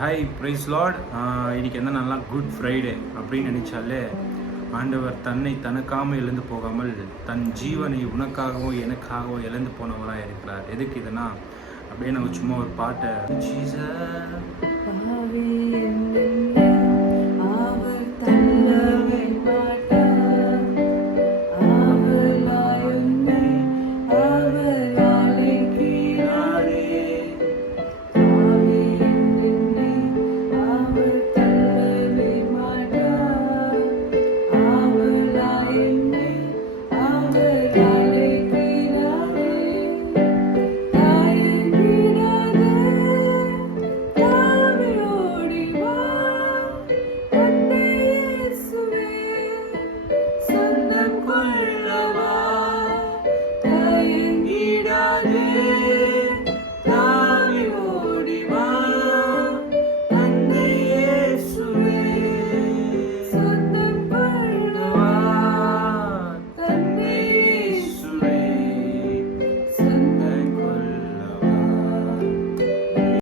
Hi price Lord. இன்றைக்கி என்ன நல்லா குட் ஃப்ரைடே அப்படின்னு நினச்சாலே ஆண்டவர் தன்னை தனக்காமல் எழுந்து போகாமல் தன் ஜீவனை உனக்காகவும் எனக்காகவும் இழந்து போனவராக இருக்கிறார். எதுக்கு இதுனா அப்படியே நம்ம சும்மா ஒரு பாட்டை ஜீசஸ்